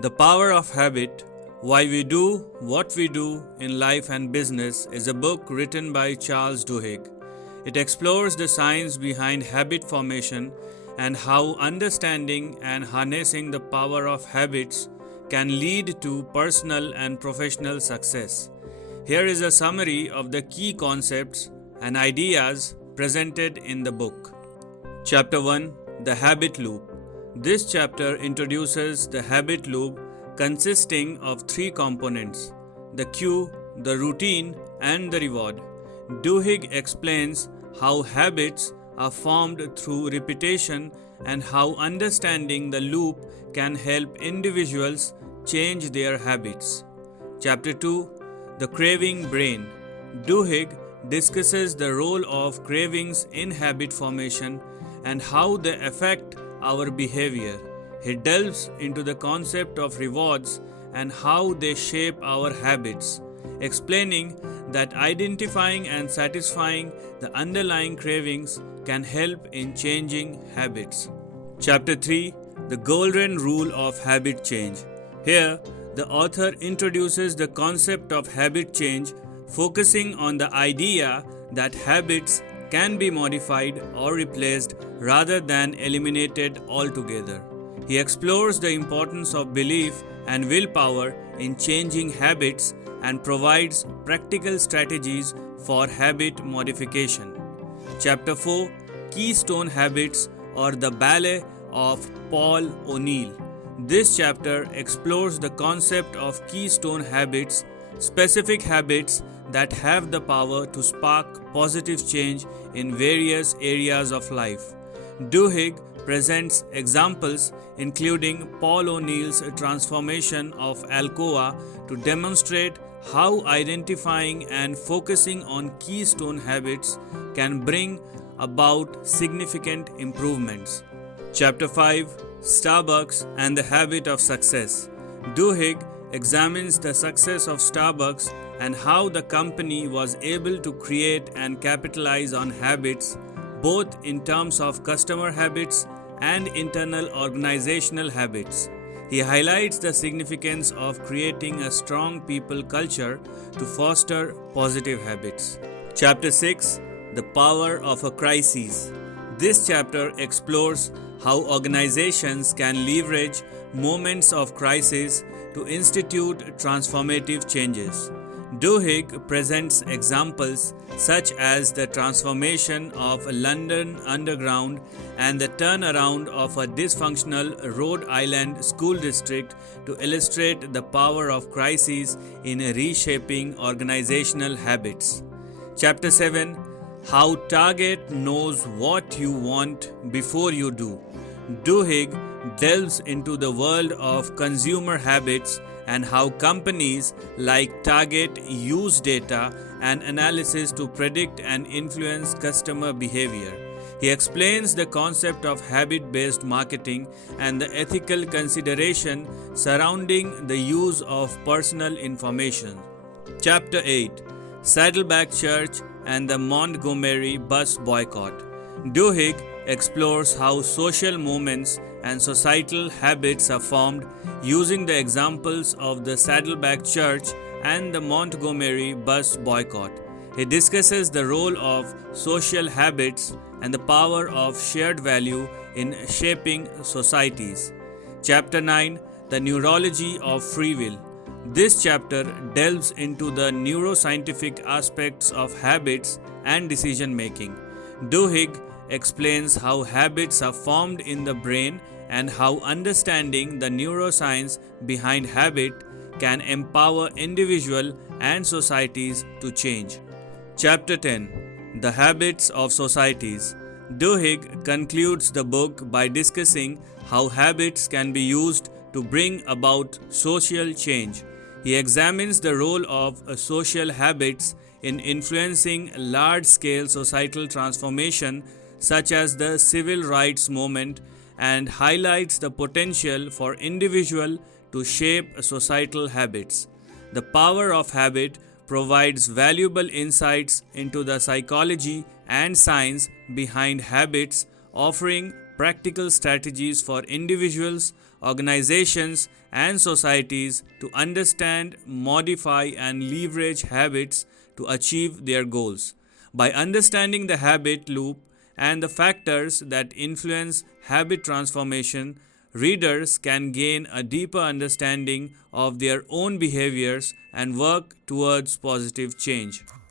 The Power of Habit: Why We Do What We Do in Life and Business is a book written by Charles Duhigg. It explores the science behind habit formation and how understanding and harnessing the power of habits can lead to personal and professional success. Here is a summary of the key concepts and ideas presented in the book. Chapter 1: The Habit Loop. This chapter introduces the habit loop consisting of three components: the cue, the routine, and the reward. Duhigg explains how habits are formed through repetition and how understanding the loop can help individuals change their habits. Chapter 2: The Craving Brain. Duhigg discusses the role of cravings in habit formation and how they affect our behavior. He delves into the concept of rewards and how they shape our habits, explaining that identifying and satisfying the underlying cravings can help in changing habits. Chapter 3: The Golden Rule of Habit Change. Here, the author introduces the concept of habit change, focusing on the idea that habits can be modified or replaced rather than eliminated altogether. He explores the importance of belief and willpower in changing habits and provides practical strategies for habit modification. Chapter 4: Keystone Habits, or the Ballet of Paul O'Neill. This chapter explores the concept of keystone habits, specific habits that have the power to spark positive change in various areas of life. Duhigg presents examples including Paul O'Neill's transformation of Alcoa to demonstrate how identifying and focusing on keystone habits can bring about significant improvements. Chapter 5: Starbucks and the Habit of Success. Duhigg examines the success of Starbucks and how the company was able to create and capitalize on habits, both in terms of customer habits and internal organizational habits. He highlights the significance of creating a strong people culture to foster positive habits. Chapter 6: The Power of a Crisis. This chapter explores how organizations can leverage moments of crisis to institute transformative changes. Duhigg presents examples such as the transformation of London Underground and the turnaround of a dysfunctional Rhode Island school district to illustrate the power of crises in reshaping organizational habits. Chapter 7: How Target Knows What You Want Before You Do. Duhigg delves into the world of consumer habits and how companies like Target use data and analysis to predict and influence customer behavior. He explains the concept of habit-based marketing and the ethical consideration surrounding the use of personal information. Chapter 8: Saddleback Church and the Montgomery Bus Boycott. Duhigg explores how social movements and societal habits are formed using the examples of the Saddleback Church and the Montgomery Bus Boycott. He discusses the role of social habits and the power of shared value in shaping societies. Chapter 9: The Neurology of Free Will. This chapter delves into the neuroscientific aspects of habits and decision making. Duhigg explains how habits are formed in the brain and how understanding the neuroscience behind habit can empower individuals and societies to change. Chapter 10: The Habits of Societies. Duhigg concludes the book by discussing how habits can be used to bring about social change. He examines the role of social habits in influencing large-scale societal transformation such as the civil rights movement and highlights the potential for individuals to shape societal habits. The Power of Habit provides valuable insights into the psychology and science behind habits, offering practical strategies for individuals, organizations, and societies to understand, modify, and leverage habits to achieve their goals. By understanding the habit loop and the factors that influence habit transformation, readers can gain a deeper understanding of their own behaviors and work towards positive change.